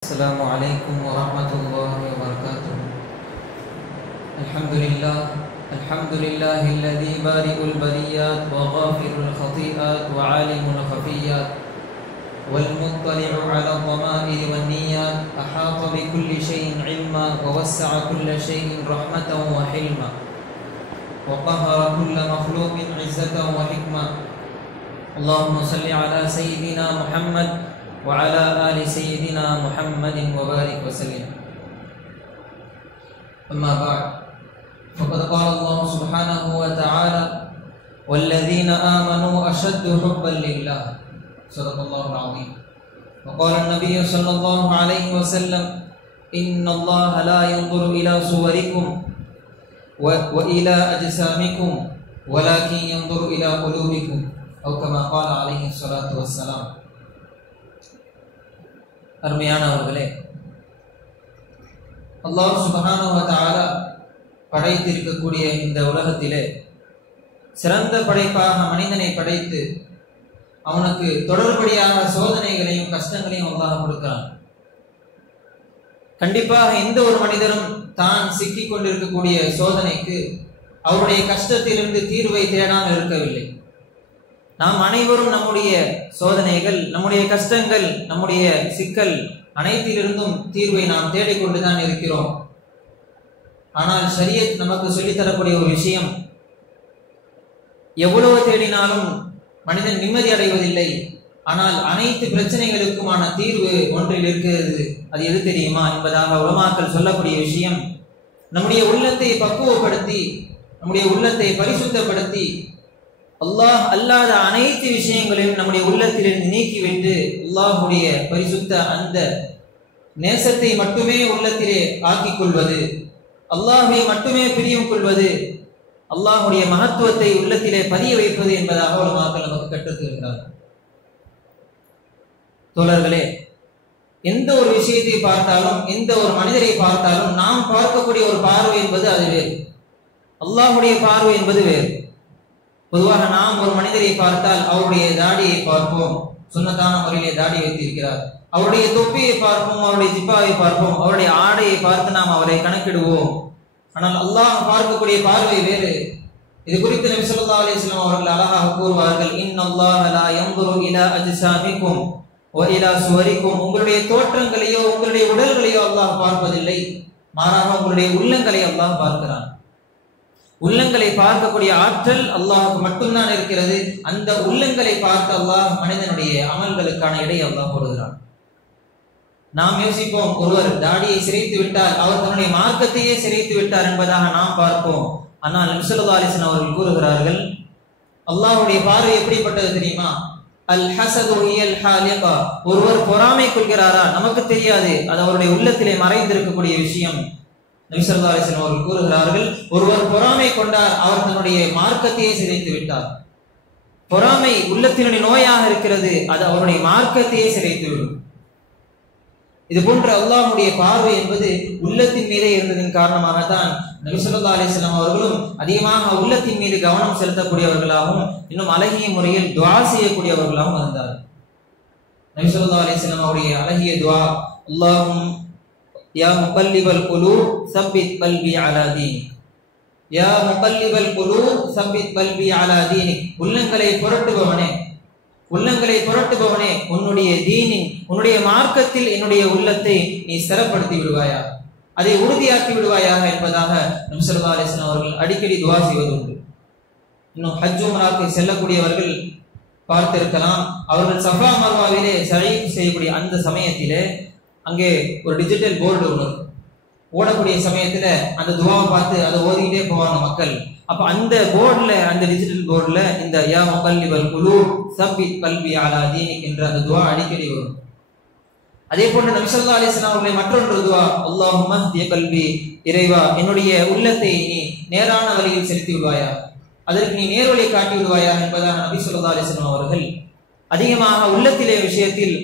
السلام عليكم ورحمة الله وبركاته. الحمد لله الذي بارئ البريات وغافر الخطيئات وعالم الخفيات والمطلع على الضمائر والنيات، أحاط بكل شيء علما ووسع كل شيء رحمة وحلما، وقهر كل مخلوق عزة وحكمة. اللهم صل على سيدنا محمد وعلى آل سيدنا محمد وبارك وسلم. أما بعد، فقد قال الله سبحانه وتعالى: والذين آمنوا أشد حبا لله. صدق الله العظيم. وقال النبي صلى الله عليه وسلم: إن الله لا ينظر إلى صوركم وإلى أجسامكم ولكن ينظر إلى قلوبكم، أو كما قال عليه الصلاة والسلام. அருமையானவர்களே, அல்லாஹ் சுப்ஹானஹு வ தஆலா படைத்திருக்கக்கூடிய இந்த உலகத்திலே சிறந்த படைப்பாக மனிதனை படைத்து அவனுக்கு தொடர்படியாக சோதனைகளையும் கஷ்டங்களையும் அல்லாஹ் கொடுக்கிறான். கண்டிப்பாக எந்த ஒரு மனிதரும் தான் சிக்கிக் கொண்டிருக்கக்கூடிய சோதனைக்கு அவருடைய கஷ்டத்திலிருந்து தீர்வை தேடாமல் இருக்கவில்லை. நாம் அனைவரும் நம்முடைய சோதனைகள், நம்முடைய கஷ்டங்கள், நம்முடைய சிக்கல் அனைத்திலிருந்தும் தீர்வை நாம் தேடிக்கொண்டுதான் இருக்கிறோம். ஆனால் ஷரியத் நமக்கு சொல்லித்தரக்கூடிய ஒரு விஷயம், எவ்வளவு தேடினாலும் மனிதன் நிம்மதி அடைவதில்லை. ஆனால் அனைத்து பிரச்சனைகளுக்குமான தீர்வு ஒன்றில் இருக்கிறது. அது எது தெரியுமா என்பதாக உலமாக்கள் சொல்லக்கூடிய விஷயம், நம்முடைய உள்ளத்தை பக்குவப்படுத்தி, நம்முடைய உள்ளத்தை பரிசுத்தப்படுத்தி, அல்லாஹ் அல்லாத அனைத்து விஷயங்களையும் நம்முடைய உள்ளத்திலிருந்து நீக்கிவிட்டு அல்லாஹுடைய பரிசுத்த அந்த நேசத்தை மட்டுமே உள்ளத்திலே ஆக்கிக் கொள்வது, அல்லாஹை மட்டுமே பிரியம் கொள்வது, அல்லாஹுடைய மகத்துவத்தை உள்ளத்திலே பதிய வைப்பது என்பதாக உலமாக்கள் நமக்கு கற்றுத்தருகிறார். தோழர்களே, எந்த ஒரு விஷயத்தை பார்த்தாலும், எந்த ஒரு மனிதரை பார்த்தாலும் நாம் பார்க்கக்கூடிய ஒரு பார்வை என்பது அது வேறு, அல்லாஹுடைய பார்வை என்பது வேறு. பொதுவாக நாம் ஒரு மனிதரை பார்த்தால் அவருடைய தாடியை பார்ப்போம், சுன்னத்தான முறையிலே தாடி வைத்திருக்கிறார். அவருடைய தொப்பியை பார்ப்போம், அவருடைய ஜிப்பாவை பார்ப்போம், அவருடைய ஆடையை பார்த்து நாம் அவரை கணக்கிடுவோம். ஆனால் அல்லாஹ் பார்க்கக்கூடிய பார்வை வேறு. இது குறித்து நபி ஸல்லல்லாஹு அலைஹி வஸல்லம் அவர்கள் அழகாக கூறுவார்கள்: இன்னல்லாஹ லா யன்துரு இலா அஜ்சாமிக்கும் வ இலா சுவரிக்கும். உங்களுடைய தோற்றங்களையோ உங்களுடைய உடல்களையோ அல்லாஹ் பார்ப்பதில்லை, மாறாக உங்களுடைய உள்ளங்களை அல்லாஹ் பார்க்கிறான். உள்ளங்களை பார்க்கக்கூடிய ஆற்றல் அல்லாஹ்வுக்கு மட்டும்தான் இருக்கிறது. அந்த உள்ளங்களை பார்த்து அல்லாஹ் மனிதனுடைய அமல்களுக்கான இடையை அல்லாஹ் போடுகிறான். நாம் யோசிப்போம், ஒருவர் தாடியை சிரைத்து விட்டால் அவர் தன்னுடைய மார்க்கத்தையே சிரைத்து விட்டார் என்பதாக நாம் பார்ப்போம். ஆனால் நபி ஸல்லல்லாஹு அலைஹி வஸல்லம் அவர்கள் கூறுகிறார்கள், அல்லாஹ்வுடைய பார்வை எப்படிப்பட்டது தெரியுமா? அல் ஹஸது ஹியல் ஹாலிகா. ஒருவர் பொறாமை கொள்கிறாரா? நமக்கு தெரியாது, அது அவருடைய உள்ளத்திலே மறைந்திருக்கக்கூடிய விஷயம். நபி ஸல்லல்லாஹு அலைஹி வஸல்லம் அவர்கள் கூறுகிறார்கள், ஒருவர் பொறாமை கொண்டார், அவர் தன்னுடைய மார்க்கத்தையே சிதைத்து விட்டார். பொறாமை உள்ளத்தினுடைய நோயாக இருக்கிறது, அது அவருடைய மார்க்கத்தையே சிதைத்துவிடும். இது போன்ற அல்லாஹ்வுடைய பார்வை என்பது உள்ளத்தின் மீதே இருந்ததின் காரணமாகத்தான் நபி ஸல்லல்லாஹு அலைஹி வஸல்லம் அவர்களும் அதிகமாக உள்ளத்தின் மீது கவனம் செலுத்தக்கூடியவர்களாகவும் இன்னும் அழகிய முறையில் துஆ செய்யக்கூடியவர்களாகவும் இருந்தார். நபி ஸல்லல்லாஹு அலைஹி வஸல்லம் அவருடைய அழகிய துஆ, அல்லாஹும் யா முகல்லிபல் குலூப் சப்பித் கல்பி அலா தீனிக். யா முகல்லிபல் குலூப் சப்பித் கல்பி அலா தீனிக். உள்ளங்களை புரட்டுபவனே, உள்ளங்களை புரட்டுபவனே, உன்னுடைய தீனின், உன்னுடைய மார்க்கத்தில் என்னுடைய உள்ளத்தை நீ ஸ்திரப்படுத்தி விடுவாயா, அதை உறுதியாக்கி விடுவாயாக என்பதாக நபி ஸல்லல்லாஹு அலைஹி வஸல்லம் அவர்கள் அடிக்கடி துஆ செய்வது உண்டு. இன்னும் ஹஜ் உம்ராக்கு செல்லக்கூடியவர்கள் பார்த்திருக்கலாம், அவர்கள் சஃபா மர்வாவிலே சஅய் செய்யக்கூடிய அந்த சமயத்திலே அங்கே ஒரு டிஜிட்டல் போர்டு ஒன்று ஓடக்கூடிய சமயத்துல அந்த துவாவை பார்த்து அதை ஓதிக்கிட்டே போவாங்க மக்கள். அப்ப அந்த போர்டுல, அந்த டிஜிட்டல் போர்டுல இந்த யா முகல்லிபல் குலூப் சப்பித் கல்பி அலா தீனிக் என்ற அந்த துவா அடிக்கடி வரும். அதே போன்று நபி ஸல்லல்லாஹு அலைஹி வஸல்லம் அவர்களுடைய மற்றொரு துவா, அல்லாஹும்ம ஹ்தி கல்பி, இறைவா என்னுடைய உள்ளத்தை நீ நேரான வழியில் செலுத்தி விடுவாயா, அதற்கு நீ நேர்வழி காட்டி விடுவாயா என்பதாக நபி ஸல்லல்லாஹு அலைஹி வஸல்லம் அவர்கள் அதிகமாக உள்ளத்திலே விஷயத்தில்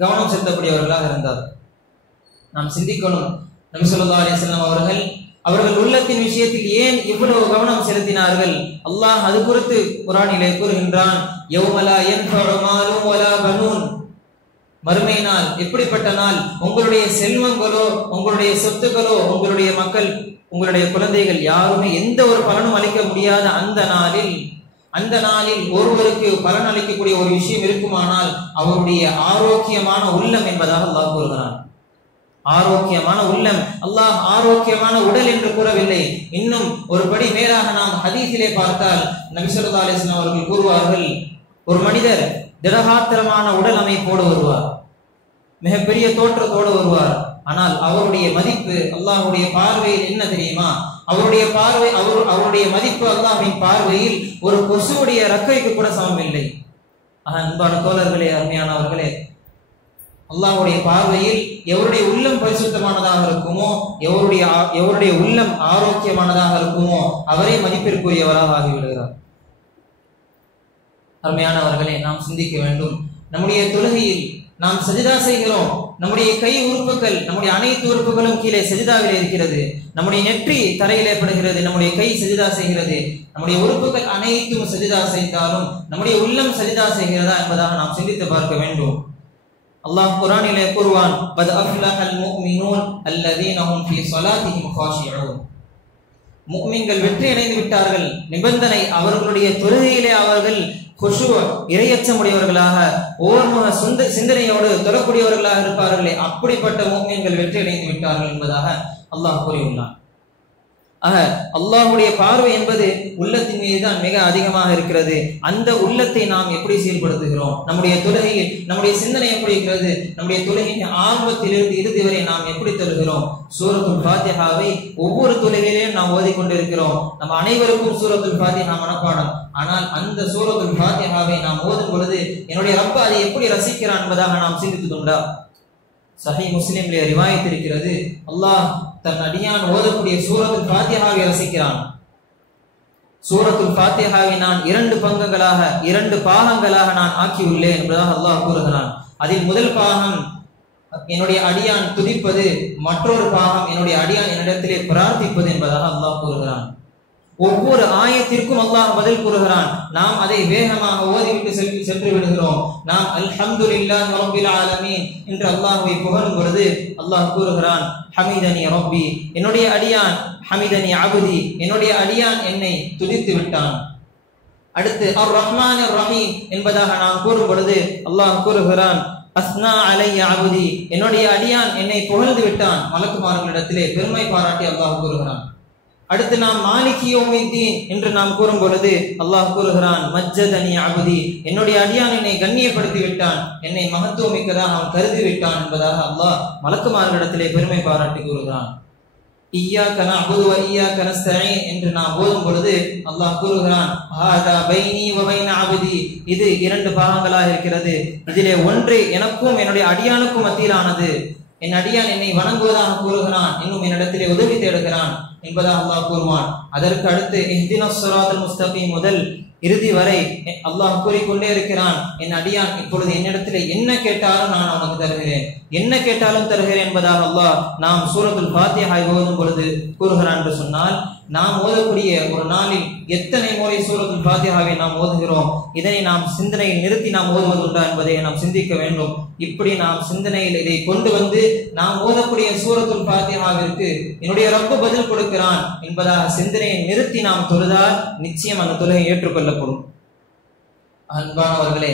கவனம் செலுத்தக்கூடியவர்களாக இருந்தார். நாம் சிந்திக்கணும், நபி ஸல்லல்லாஹு அலைஹி வஸல்லம் அவர்கள் உள்ளத்தின் விஷயத்தில் ஏன் இவ்வளவு கவனம் செலுத்தினார்கள்? அல்லாஹ் அது குறித்து குர்ஆனிலே கூறுகின்றான், யௌம லா யன்ஃபஉ மாலும் வலா பனூன். மறுமை நாள் எப்படிப்பட்ட நாள்? உங்களுடைய செல்வங்களோ, உங்களுடைய சொத்துக்களோ, உங்களுடைய மக்கள், உங்களுடைய குழந்தைகள் யாருமே எந்த ஒரு பலனும் அளிக்க முடியாத அந்த நாளில் ஒருவருக்கு பலன் அளிக்கக்கூடிய ஒரு விஷயம் இருக்குமானால் அவருடைய ஆரோக்கியமான உள்ளம் என்பதாக அல்லாஹ் கூறுகிறான். ஆரோக்கியமான உள்ளம். அல்லாஹ் ஆரோக்கியமான உடல் என்று கூறவில்லை. இன்னும் ஒரு படி மேலாக நாம் ஹதீஸிலே பார்த்தால் நபி ஸல்லல்லாஹு அலைஹி வஸல்லம் அவர்கள் கூறுவார்கள், ஒரு மனிதர் திடகாத்திரமான உடல் அமைப்போடு வருவார், மிகப்பெரிய தோற்றத்தோடு வருவார். ஆனால் அவருடைய மதிப்பு அல்லாஹ்வுடைய பார்வையில் என்ன தெரியுமா? அவருடைய மதிப்பு அல்லாஹ்வின் பார்வையில் ஒரு கொசுவுடைய ரெக்கைக்கு கூட சமம் இல்லை. அன்பான தோழர்களே, அருமையானவர்களே, அல்லாஹ்வுடைய பார்வையில் எவருடைய உள்ளம் பரிசுத்தமானதாக இருக்குமோ, எவருடைய உள்ளம் ஆரோக்கியமானதாக இருக்குமோ அவரே மதிப்பிற்குரியவராக ஆகிவிடுகிறார். அருமையானவர்களே, நாம் சிந்திக்க வேண்டும். நம்முடைய தொழுகையில் நாம் சஜிதா செய்கிறோம். நம்முடைய கை உறுப்புகள், நம்முடைய அனைத்து உறுப்புகளும் கீழே சஜிதாவில் இருக்கிறது. நம்முடைய நெற்றி தரையிலே படுகிறது, நம்முடைய கை சஜிதா செய்கிறது. நம்முடைய உறுப்புகள் அனைத்தும் சஜிதா செய்தாலும் நம்முடைய உள்ளம் சஜிதா செய்கிறதா என்பதாக நாம் சிந்தித்து பார்க்க வேண்டும். அல்லாஹ் குர்ஆனிலே கூறுவான், "கத் அஃப்லஹல் முஃமினூன் அல்லதீன ஹும் ஃபீ ஸலாத்திஹிம் காஷிஊன்." முஃமின்கள் வெற்றி அடைந்து விட்டார்கள். நிபந்தனை, அவர்களுடைய தொழுகையிலே அவர்கள் குஷு, இறையச்சமுடையவர்களாக, ஓர்முக சிந்தனையோடு தொழக்கூடியவர்களாக இருப்பார்களே, அப்படிப்பட்ட முஃமின்கள் வெற்றி அடைந்து விட்டார்கள் என்பதாக அல்லாஹ் கூறியுள்ளான். ஆக அல்லாஹ்வுடைய பார்வை என்பது உள்ளத்தின் மீது தான் மிக அதிகமாக இருக்கிறது. அந்த உள்ளத்தை நாம் எப்படி செயல்படுத்துகிறோம்? நம்முடைய தொழுகையில் நம்முடைய சிந்தனை எப்படி இருக்கிறது? நம்முடைய தொழுகையின் ஆரம்பத்திலிருந்து இறுதி வரை நாம் எப்படி தொழுகிறோம்? சூரத்துல் ஃபாத்திஹாவை ஒவ்வொரு தொழுகையிலும் நாம் ஓதிக்கொண்டிருக்கிறோம். நம்ம அனைவருக்கும் சூரத்துல் ஃபாத்திஹா மனப்பாடம். ஆனால் அந்த சூரத்துல் ஃபாத்திஹாவை நாம் ஓதும் பொழுது என்னுடைய ரப்ப அதை எப்படி ரசிக்கிறான் என்பதாக நாம் சிந்தித்ததுண்டா? சஹீஹ் முஸ்லிமிலே ரிவாயத் இருக்கிறது, அல்லாஹ் தன் அடியான் ஓதக்கூடிய சூரத்துல் ஃபாத்திஹாவை ரசிக்கிறான். சூரத்துல் ஃபாத்திஹாவை நான் 2 பங்கங்களாக, 2 பாகங்களாக நான் ஆக்கியுள்ளேன் என்பதாக அல்லாஹ் கூறுகிறான். அதில் முதல் பாகம் என்னுடைய அடியான் துதிப்பது, மற்றொரு பாகம் என்னுடைய அடியான் என்னிடத்திலே பிரார்த்திப்பது என்பதாக அல்லாஹ் கூறுகிறான். ஒவ்வொரு ஆயத்திற்கும் அல்லாஹ் பதில் கூறுகிறான். நாம் அதை வேகமாக ஓதிவிட்டு சென்று விடுகிறோம். நாம் அல்ஹம்துலில்லாஹி ரப்பில் ஆலமீன் என்று அல்லாஹ்வை புகழும் பொழுது அல்லாஹ் கூறுகிறான், ஹமிதனி ரப்பி, என்னுடைய அடியான், ஹமிதனி அப்தி, என்னுடைய அடியான் என்னை துதித்து விட்டான். அடுத்து அர் ரஹ்மானிர் ரஹீம் என்பதாக நாம் கூறும் பொழுது அல்லாஹ் கூறுகிறான், அஸ்னா அலைய அப்தி, என்னுடைய அடியான் என்னை புகழ்ந்து விட்டான். மலக்குமார்களிடத்திலே பெருமை பாராட்டி அல்லாஹ் கூறுகிறான். அடுத்து நாம் மாலிகி யௌமித்தீன் என்று நாம் கூறும் பொழுது அல்லாஹ் கூறுகிறான், மஜ்ஜதனி அப்தி, என்னுடைய அடியான் என்னை கண்ணியப்படுத்தி விட்டான், என்னை மகத்துவமிக்கதாக அவன் கருதி விட்டான் என்பதாக அல்லாஹ் மலக்குமார்களிடத்திலே பெருமை பாராட்டி கூறுகிறான். இய்யாக நஅபுது வ இய்யாக நஸ்தஈன் என்று நாம் ஓதும் பொழுது அல்லாஹ் கூறுகிறான், ஹாதா பைனி வ பைன அப்தி, இது 2 பாகங்களாக இருக்கிறது. இதிலே ஒன்று எனக்கும் என்னுடைய அடியானுக்கும் மத்தியிலானது. என் அடியான் என்னை வணங்குவதாக கூறுகிறான், இன்னும் என்னிடத்திலே உதவி தேடுகிறான் என்பதாக அல்லாஹ் கூறுவான். அதற்கு அடுத்து இஹ்தினஸ் ஸிராத்தல் முஸ்தகீம் முதல் இறுதி வரை அல்லாஹ் கூறிக்கொண்டே இருக்கிறான், என் அடியான் இப்பொழுது என்னிடத்திலே என்ன கேட்டாலும் நான் அவனுக்கு தருகிறேன், என்ன கேட்டாலும் தருகிறேன் என்பதாக அல்லாஹ் நாம் சூரத்துல் ஃபாத்திஹா ஓதும் பொழுது கூறுகிறான். என்று சொன்னால் நாம் ஓதக்கூடிய ஒரு நாளில் எத்தனை முறை சூரத்துல் ஃபாத்திஹாவை நாம் ஓதுகிறோம்? இதனை நாம் சிந்தனையில் நிறுத்தி நாம் ஓதுவதுண்டா என்பதை நாம் சிந்திக்க வேண்டும். இப்படி நாம் சிந்தனையில் இதை கொண்டு வந்து நாம் ஓதக்கூடிய சூரத்துல் ஃபாத்திஹாவிற்கு என்னுடைய ரப்பு பதில் கொடுக்கிறான் என்பதாக சிந்தனையை நிறுத்தி நாம் தொழுதால் நிச்சயம் அந்த தொழுகை ஏற்றுக்கொள்ளப்படும். அன்பானவர்களே,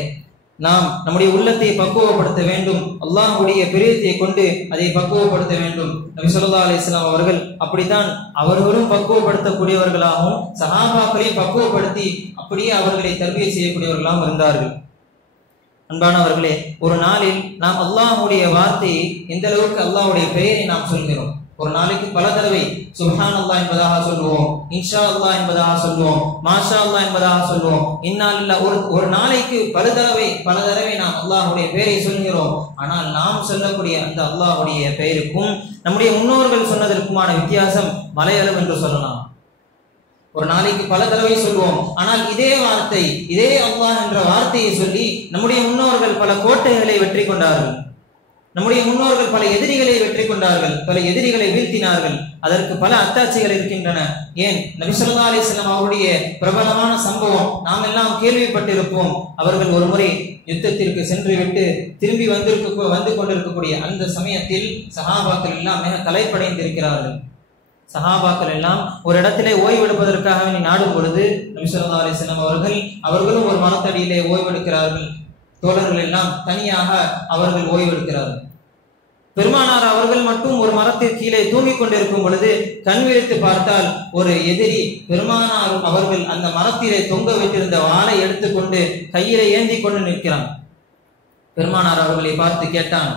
நாம் நம்முடைய உள்ளத்தை பக்குவப்படுத்த வேண்டும். அல்லாஹ்வுடைய பிரியத்தை கொண்டு அதை பக்குவப்படுத்த வேண்டும். நபி ஸல்லல்லாஹு அலைஹி வஸல்லம் அவர்கள் அப்படித்தான் அவர்களும் பக்குவப்படுத்தக்கூடியவர்களாகவும் சஹாபாக்களையும் பக்குவப்படுத்தி அப்படியே அவர்களை தர்பியத் செய்யக்கூடியவர்களாகவும் இருந்தார்கள். அன்பானவர்களே, ஒரு நாளில் நாம் அல்லாஹ்வுடைய வார்த்தையை எந்த அளவுக்கு அல்லாஹ்வுடைய பெயரை நாம் சொல்கிறோம்? ஒரு நாளைக்கு பல தடவை சுப்ஹானல்லாஹ் என்பதாக சொல்லுவோம், இன்ஷா அல்லாஹ் என்பதாக சொல்லுவோம், மாஷா அல்லாஹ் என்பதாக சொல்லுவோம், இன்னா லில்லாஹ். ஒரு நாளைக்கு பல தடவை நாம் அல்லாஹ்வுடைய பெயரை சொல்கிறோம். ஆனால் நாம் சொல்லக்கூடிய அந்த அல்லாஹ்வுடைய பெயருக்கும் நம்முடைய முன்னோர்கள் சொன்னதற்குமான வித்தியாசம் மலையளவு என்று சொல்லலாம். ஒரு நாளைக்கு பல தடவை சொல்வோம், ஆனால் இதே வார்த்தை, இதே அல்லாஹ் என்ற வார்த்தையை சொல்லி நம்முடைய முன்னோர்கள் பல கோட்டைகளை வெற்றி கொண்டார்கள், நம்முடைய முன்னோர்கள் பல எதிரிகளை வெற்றி கொண்டார்கள். கொண்டார்கள், பல எதிரிகளை வீழ்த்தினார்கள். அதற்கு பல அத்தாட்சிகள் இருக்கின்றன. ஏன் நபி ஸல்லல்லாஹு அலைஹி வஸல்லம் அவருடைய பிரபலமான சம்பவம் நாம் எல்லாம் கேள்விப்பட்டிருப்போம். அவர்கள் ஒரு முறை யுத்தத்திற்கு சென்று விட்டு திரும்பி வந்து கொண்டிருக்கக்கூடிய அந்த சமயத்தில் சஹாபாக்கள் எல்லாம் மிக களைப்படைந்திருக்கிறார்கள். சஹாபாக்கள் எல்லாம் ஒரு இடத்திலே ஓய்வெடுப்பதற்காக நாடும் பொழுது நபி ஸல்லல்லாஹு அலைஹி வஸல்லம் அவர்களும் ஒரு மரத்தடியிலே ஓய்வெடுக்கிறார்கள். தோழர்கள் எல்லாம் தனியாக அவர்கள் ஓய்வெடுக்கிறார்கள். பெருமானார் அவர்கள் மட்டும் ஒரு மரத்திற்கு கீழே தூங்கிக் கொண்டிருக்கும் பொழுது கண் விழித்து பார்த்தால் ஒரு எதிரி பெருமானார் அவர்கள் அந்த மரத்திலே தொங்க வைத்திருந்த வாளை எடுத்துக்கொண்டு கையிலே ஏந்தி கொண்டு நிற்கிறான். பெருமானார் அவர்களை பார்த்து கேட்டான்.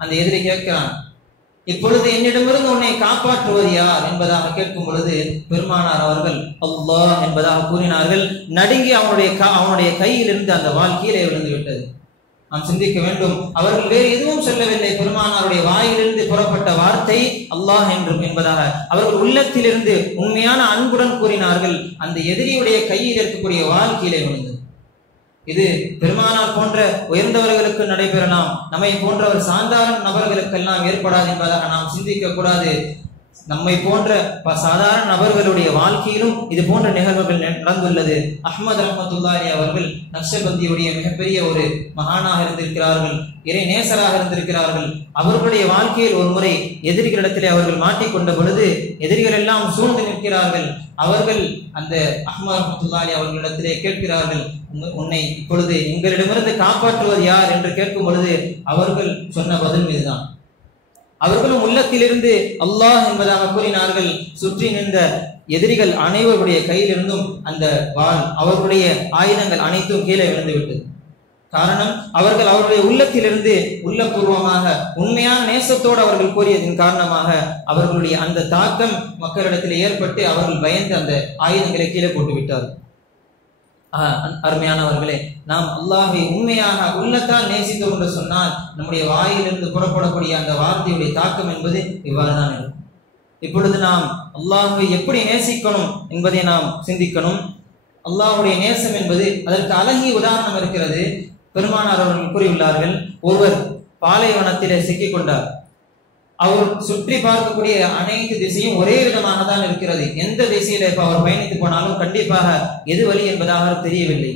அந்த எதிரி கேட்கிறான், இப்பொழுது என்னிடமிருந்து உன்னை காப்பாற்றுவது யார் என்பதாக கேட்கும் பொழுது பெருமானார் அவர்கள் அல்லாஹ் என்பதாக கூறினார்கள். நடுங்கி அவனுடைய கையிலிருந்து அந்த வாள் கீழே விழுந்து விட்டது. நாம் சிந்திக்க வேண்டும், அவர்கள் வேறு எதுவும் சொல்லவில்லை. பெருமானாருடைய வாயிலிருந்து புறப்பட்ட வார்த்தை அல்லாஹ் என்றும் என்பதாக அவர்கள் உள்ளத்திலிருந்து உண்மையான அன்புடன் கூறினார்கள். அந்த எதிரியுடைய கையில் இருக்கக்கூடிய வாள் கீழே விழுந்தது. இது பெருமானார் போன்ற உயர்ந்தவர்களுக்கு நடைபெறலாம், நம்மை போன்ற ஒரு சாதாரண நபர்களுக்கெல்லாம் ஏற்படாது என்பதாக நாம் சிந்திக்க கூடாது. நம்மை போன்ற சாதாரண நபர்களுடைய வாழ்க்கையிலும் இது போன்ற நிகழ்வுகள் நடந்துள்ளது. அஹ்மத் ரஹ்மத்துல்லாஹி அவர்கள் நக்ஷபந்தியுடைய மிகப்பெரிய ஒரு மகானாக இருந்திருக்கிறார்கள், இறை நேசராக இருந்திருக்கிறார்கள். அவர்களுடைய வாழ்க்கையில் ஒரு முறை எதிரிகளிடத்திலே அவர்கள் மாட்டிக்கொண்ட பொழுது எதிரிகள் எல்லாம் சூழ்ந்து நிற்கிறார்கள். அவர்கள் அந்த அஹ்மத் ரஹ்மத்துல்லாஹி அவர்களிடத்திலே கேட்கிறார்கள், உன்னை இப்பொழுது எங்களிடமிருந்து காப்பாற்றுவது யார் என்று கேட்கும் பொழுது அவர்கள் சொன்ன பதில் மீதுதான். அவர்களும் உள்ளத்திலிருந்து அல்லாஹ் என்பதாக கூறினார்கள். சுற்றி நின்ற எதிரிகள் அனைவருடைய கையிலிருந்தும் அந்த வாள், அவர்களுடைய ஆயுதங்கள் அனைத்தும் கீழே விழுந்து விட்டது. காரணம், அவர்கள் அவருடைய உள்ளத்திலிருந்து உள்ளபூர்வமாக உண்மையான நேசத்தோடு அவர்கள் கூறியதன் காரணமாக அவர்களுடைய அந்த தாக்கம் மக்களிடத்தில் ஏற்பட்டு அவர்கள் பயந்து அந்த ஆயுதங்களை கீழே போட்டு விட்டார்கள். அருமையானவர்களே, நாம் அல்லாஹ்வை உண்மையாக உள்ளத்தால் நேசித்தோம் என்று சொன்னால் நம்முடைய வாயிலிருந்து புறப்படக்கூடிய அந்த வார்த்தையுடைய தாக்கம் என்பது இவ்வாறுதான் இருக்கும். இப்பொழுது நாம் அல்லாஹ்வை எப்படி நேசிக்கணும் என்பதை நாம் சிந்திக்கணும். அல்லாஹ்வுடைய நேசம் என்பது அதற்கு அழகிய உதாரணம் இருக்கிறது. பெருமானார் அவர்கள் கூறியுள்ளார்கள், ஒருவர் பாலைவனத்திலே சிக்கிக் கொண்டார். அவர் சுற்றி பார்க்கக்கூடிய அனைத்து திசையும் ஒரே விதமாக தான் இருக்கிறது. எந்த திசையில இப்ப அவர் பயணித்து போனாலும் கண்டிப்பாக எது வழி என்பதாக தெரியவில்லை.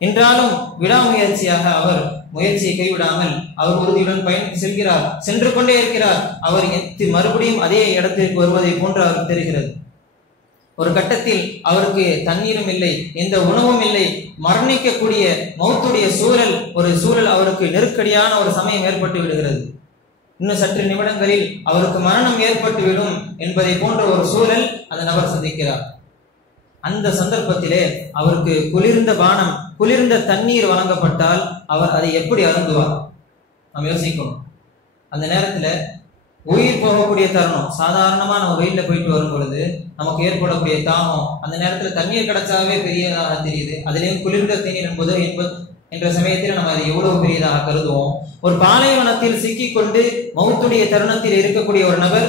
என்றாலும் விடாமுயற்சியாக அவர் முயற்சியை கைவிடாமல் அவர் உறுதியுடன் பயணித்து செல்கிறார். சென்று கொண்டே இருக்கிறார். அவர் மறுபடியும் அதே இடத்திற்கு வருவதை போன்று அவர் தெரிகிறது. ஒரு கட்டத்தில் அவருக்கு தண்ணீரும் இல்லை, எந்த உணவும் இல்லை, மரணிக்கக்கூடிய மௌத்துடைய சூழல் அவருக்கு நெருக்கடியான ஒரு சமயம் ஏற்பட்டு விடுகிறது. இன்னும் சற்று நிமிடங்களில் அவருக்கு மரணம் ஏற்பட்டுவிடும் என்பதை போன்ற ஒரு சூழல் அந்த நபர் சந்திக்கிறார். அந்த சந்தர்ப்பத்திலே அவருக்கு குளிர்ந்த பானம், குளிர்ந்த தண்ணீர் வழங்கப்பட்டால் அவர் அதை எப்படி அருந்துவார்? நாம் யோசிக்கணும். அந்த நேரத்துல உயிர் போகக்கூடிய தருணம். சாதாரணமா நம்ம வெயில போயிட்டு வரும் பொழுது நமக்கு ஏற்படக்கூடிய தாகம், அந்த நேரத்துல தண்ணீர் கிடைச்சாவே பெரியதாக தெரியுது. அதிலேயும் குளிர்ந்த தண்ணீர் என்பது என்ற சமயத்தில் நம்ம அதை எவ்வளவு பெரியதாக கருதுவோம். ஒரு பாலைவனத்தில் சிக்கிக் கொண்டு மௌத்துடைய தருணத்தில் இருக்கக்கூடிய ஒரு நபர்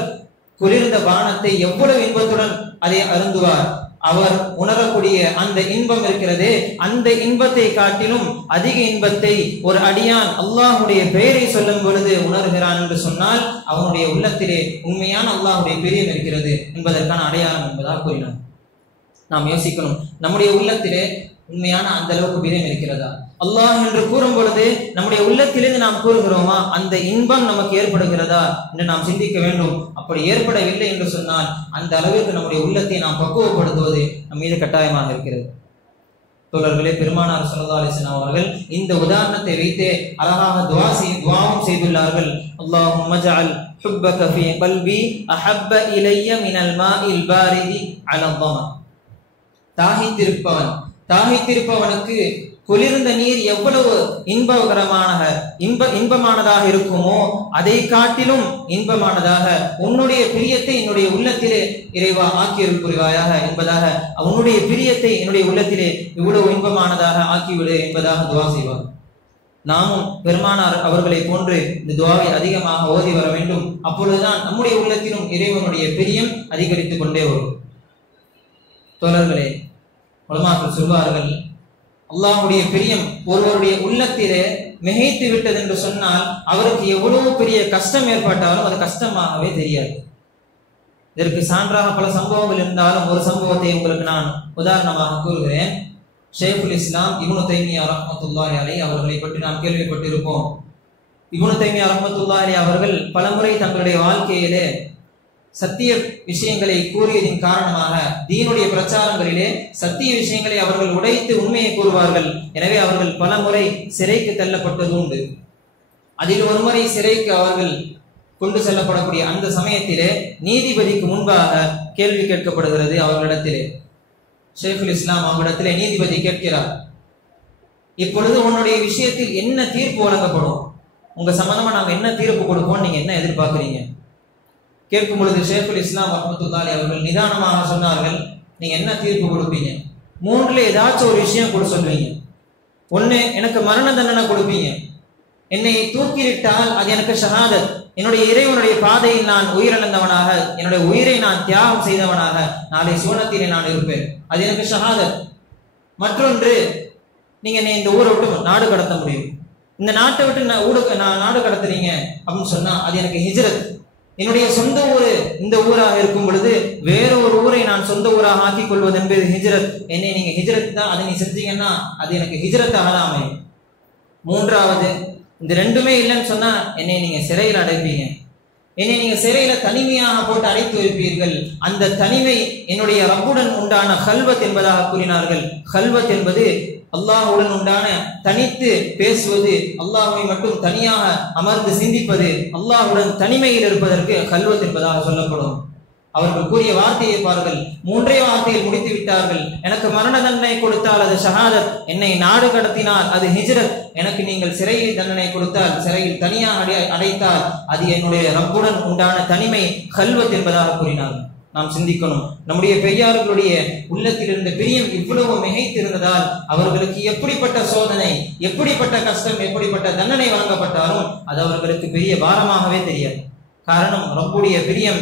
குளிர்ந்த பானத்தை எவ்வளவு இன்பத்துடன் அதை அருந்துவார்? அவர் உணரக்கூடிய அந்த இன்பம் இருக்கிறதே, அந்த இன்பத்தை காட்டிலும் அதிக இன்பத்தை ஒரு அடியான் அல்லாஹுடைய பெயரை சொல்லும் பொழுது உணர்கிறான் என்று சொன்னால் அவனுடைய உள்ளத்திலே உண்மையான அல்லாஹுடைய பிரியம் இருக்கிறது என்பதற்கான அடையாளம் என்பதாக கூறினார். நாம் யோசிக்கணும், நம்முடைய உள்ளத்திலே உண்மையான அந்த அளவுக்கு பிரியம் இருக்கிறதா? அல்லாஹ் என்று கூறும் பொழுது நம்முடைய உள்ளத்திலிருந்து நாம் கூறுகிறோமா? அந்த இன்பம் நமக்கு ஏற்படுகிறதா என்று நாம் சிந்திக்க வேண்டும். அப்படி ஏற்படவில்லை என்று சொன்னால் அந்த அளவிற்கு நம்முடைய உள்ளத்தை நாம் பக்குவப்படுத்துவது நம் மீது கட்டாயமாக இருக்கிறது. தோழர்களே, பெருமானார் ஸல்லல்லாஹு அலைஹி வஸல்லம் அவர்கள் இந்த உதாரணத்தை வைத்து அழகாக துஆவும் செய்துள்ளார்கள். அல்லாஹும்ம ஜஅல் ஹுப்பக ஃபீ கல்பி அஹப்ப இலைய மினல் மாஇல் பாரிதி அலா தமா. தாகித்திருப்பவனுக்கு குளிர்ந்த நீர் எவ்வளவு இன்பமானதாக இருக்குமோ அதை காட்டிலும் இன்பமானதாக உன்னுடைய பிரியத்தை என்னுடைய உள்ளத்திலே இறைவா ஆக்கியருள் புரிவாயாக என்பதாக, உன்னுடைய பிரியத்தை என்னுடைய உள்ளத்திலே இவ்வளவு இன்பமானதாக ஆக்கிவிடு என்பதாக துவா செய்வார். நாமும் பெருமானார் அவர்களை போன்று இந்த துவாவை அதிகமாக ஓதி வர வேண்டும். அப்பொழுதுதான் நம்முடைய உள்ளத்திலும் இறைவனுடைய பிரியம் அதிகரித்துக் கொண்டே வரும். தோழர்களே, உலமாக்கள் சொல்வார்கள், அல்லாஹ்வுடைய பிரியம் ஒருவருடைய உள்ளத்திலே மிகைத்து விட்டது என்று சொன்னால் அவருக்கு எவ்வளவு பெரிய கஷ்டம் ஏற்பட்டாலும் அது கஷ்டமாகவே தெரியாது. இதற்கு சான்றாக பல சம்பவங்கள் இருந்தாலும் ஒரு சம்பவத்தை உங்களுக்கு நான் உதாரணமாக கூறுகிறேன். ஷேகுல் இஸ்லாம் இப்னு தைமியா ரஹ்மத்துல்லாஹி அலைஹி அவர்களை பற்றி நாம் கேள்விப்பட்டிருப்போம். இப்னு தைமியா ரஹ்மத்துல்லாஹி அலைஹி அவர்கள் பலமுறை தங்களுடைய வாழ்க்கையிலே சத்திய விஷயங்களை கூறியதின் காரணமாக தீனுடைய பிரச்சாரங்களிலே சத்திய விஷயங்களை அவர்கள் உடைத்து உண்மையை கூறுவார்கள். எனவே அவர்கள் பல முறை சிறைக்கு தள்ளப்பட்டது உண்டு. அதில் ஒரு முறை சிறைக்கு அவர்கள் கொண்டு செல்லப்படக்கூடிய அந்த சமயத்திலே நீதிபதிக்கு முன்பாக கேள்வி கேட்கப்படுகிறது. அவர்களிடத்திலே ஷேகுல் இஸ்லாம் அவர்களிடத்திலே நீதிபதி கேட்கிறார், இப்பொழுது உன்னுடைய விஷயத்தில் என்ன தீர்ப்பு வழங்கப்படும், உங்க சம்பந்தமா நாங்க என்ன தீர்ப்பு கொடுப்போம், நீங்க என்ன எதிர்பார்க்கிறீங்க? கேட்கும் பொழுது ஷேகுல் இஸ்லாம் ரஹ்மத்துல்லாஹி அவர்கள் நிதானமாக சொன்னார்கள், நீங்க என்ன தீர்ப்பு கொடுப்பீங்க? மூன்றுல ஏதாச்சும் ஒரு விஷயம் கூட சொல்வீங்க. ஒண்ணு, எனக்கு மரண தண்டனை கொடுப்பீங்க. என்னை தூக்கிலிட்டால் அது எனக்கு ஷஹாதத், என்னுடைய இறைவனுடைய பாதையில் நான் உயிரிழந்தவனாக, என்னுடைய உயிரை நான் தியாகம் செய்தவனாக நாளை சுவனத்திலே நான் இருப்பேன், அது எனக்கு ஷஹாதத். மற்றொன்று, நீங்க என்னை இந்த ஊரை விட்டு நாடு கடத்த முடியும், இந்த நாட்டை விட்டு நான் நாடு கடத்துறீங்க அப்படின்னு சொன்னா அது எனக்கு ஹிஜ்ரத். என்னுடைய சொந்த ஊரு இந்த ஊராக இருக்கும் பொழுது வேற ஒரு ஊரை நான் சொந்த ஊராக ஆக்கிக் கொள்வது என்பது ஹிஜ்ரத். என்னை நீங்க ஹிஜ்ரத் தான், அதை நீ செஞ்சீங்கன்னா அது எனக்கு ஹிஜ்ரத்தாக தான் அமையும். மூன்றாவது, இந்த ரெண்டுமே இல்லைன்னு சொன்னா என்னை நீங்க சிறையில் அடைப்பீங்க, என்னை நீங்க சிறையில தனிமையாக போட்டு அடைத்து வைப்பீர்கள். அந்த தனிமை என்னுடைய ரப்புடன் உண்டான கல்வத் என்பதாக கூறினார்கள். கல்வத் என்பது அல்லாஹுடன் உண்டான தனித்து பேசுவது, அல்லாஹுவை மட்டும் தனியாக அமர்ந்து சிந்திப்பது, அல்லாஹுடன் தனிமையில் இருப்பதற்கு கல்வத் என்பதாக சொல்லப்படும். அவர்கள் கூறிய வார்த்தையை பாருங்கள், மூன்றே வார்த்தையில் முடித்து விட்டார்கள். எனக்கு மரண தண்டனை கொடுத்தால் அது ஷஹாதத், என்னை நாடு கடத்தினால் அது ஹிஜ்ரத், எனக்கு நீங்கள் சிறையில் தண்டனை கொடுத்தால், சிறையில் தனியாக அடைத்தால் அது என்னுடைய ரப்புடன் உண்டான தனிமை கல்வத் என்பதாக கூறினார்கள். நாம் சிந்திக்கணும், நம்முடைய பெரியார்களுடைய உள்ளத்தில் இருந்த பிரியம் இவ்வளவு மிகைத்திருந்ததால் அவர்களுக்கு எப்படிப்பட்ட சோதனை, எப்படிப்பட்ட கஷ்டம், எப்படிப்பட்ட தண்டனை வழங்கப்பட்டாலும் அது அவர்களுக்கு பெரிய பாரமாகவே தெரியாது. காரணம், ரப்புடைய பிரியம்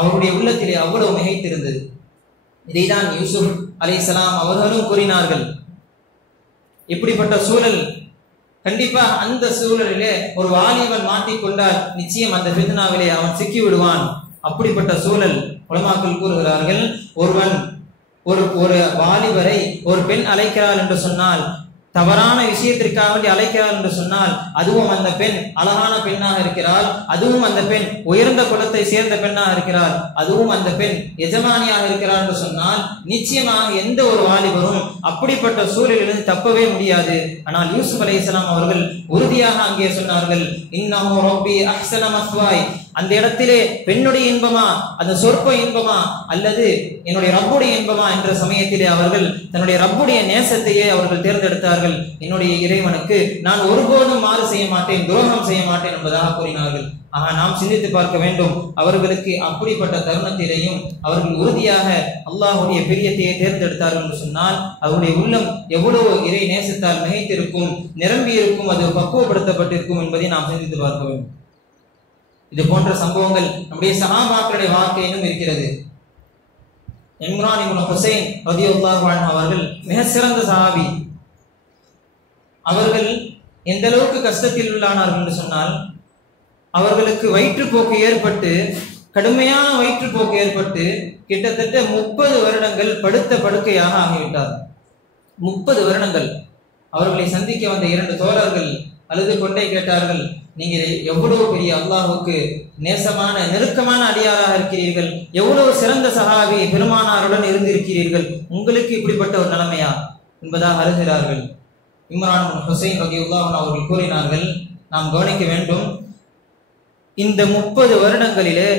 அவருடைய உள்ளத்திலே அவ்வளவு மிகைத்திருந்தது. இதைதான் யூசுப் அலைஹிஸ்ஸலாம் அவர்களும் கூறினார்கள். இப்படிப்பட்ட சூழல், கண்டிப்பா அந்த சூழலிலே ஒரு வாலிபன் மாட்டிக்கொண்டால் நிச்சயம் அந்த ஃபித்னாவிலே அவன் சிக்கி விடுவான். அப்படிப்பட்ட சூழல் உலமாக்கள் கூறுகிறார்கள், ஒருவன் ஒரு வாலிபரை ஒரு பெண் அழைக்கிறாள் என்று சொன்னால், தவறான விஷயத்திற்காக வேண்டி அழைக்கிறாள் என்று சொன்னால், அதுவும் அந்த பெண் அழகான பெண்ணாக இருக்கிறாள், அதுவும் அந்த பெண் உயர்ந்த குலத்தை சேர்ந்த பெண்ணாக இருக்கிறாள், அதுவும் அந்த பெண் எஜமானியாக இருக்கிறாள் என்று சொன்னால் நிச்சயமாக எந்த ஒரு வாலிபரும் அப்படிப்பட்ட சூழலிலிருந்து தப்பவே முடியாது. ஆனால் யூசுப் அலைஹிஸ்ஸலாம் அவர்கள் உறுதியாக அங்கே சொன்னார்கள், இன்னஹு ரப்பி அஹ்ஸன மஸ்வாய், அந்த இடத்திலே பெண்ணுடைய இன்பமா, அந்த சொற்ப இன்பமா, அல்லது என்னுடைய ரப்புடைய இன்பமா என்ற சமயத்திலே அவர்கள் தன்னுடைய ரப்புடைய நேசத்தையே அவர்கள் தேர்ந்தெடுத்தார்கள். என்னுடைய இறைவனுக்கு நான் ஒருபோதும் மாறு செய்ய மாட்டேன், துரோகம் செய்ய மாட்டேன் என்பதாக கூறினார்கள். ஆக நாம் சிந்தித்து பார்க்க வேண்டும், அவர்களுக்கு அப்படிப்பட்ட தருணத்திலேயும் அவர்கள் உறுதியாக அல்லாஹுடைய பிரியத்தையே தேர்ந்தெடுத்தார்கள் என்று சொன்னால் அவருடைய உள்ளம் எவ்வளவு இறை நேசத்தால் மிகைத்திருக்கும், நிரம்பி இருக்கும், அது பக்குவப்படுத்தப்பட்டிருக்கும் என்பதை நாம் சிந்தித்து பார்க்க வேண்டும். இது போன்ற சம்பவங்கள் நம்முடைய சஹாபாக்களுடைய வாழ்க்கையிலும் இருக்கிறது. இம்ரான் இப்னு ஹுசைன் ரலியல்லாஹு அன்ஹு அவர்கள் மிக சிறந்த சஹாபி. அவர்கள் எந்த அளவுக்கு கஷ்டத்தில் உள்ளானார்கள் என்று சொன்னால், அவர்களுக்கு வயிற்றுப்போக்கு ஏற்பட்டு, கடுமையான வயிற்றுப்போக்கு ஏற்பட்டு கிட்டத்தட்ட 30 வருடங்கள் படுத்த படுக்கையாக ஆகிவிட்டார். 30 வருடங்கள். அவர்களை சந்திக்க வந்த 2 தோழர்கள் அழுது கொண்டே கேட்டார்கள், நீங்க எவ்வளவு பெரிய அல்லாஹுக்கு நேசமான நெருக்கமான அடியாராக இருக்கிறீர்கள், எவ்வளவு சிறந்த சஹாபி பெருமானாருடன் இருந்திருக்கிறீர்கள், உங்களுக்கு இப்படிப்பட்ட ஒரு நிலைமையா என்பதாக அழுகிறார்கள். இம்ரான் இப்னு ஹுசைன் ரலியல்லாஹு அன்ஹு அவர்கள் கூறினார்கள், நாம் கவனிக்க வேண்டும், இந்த 30 வருடங்களிலே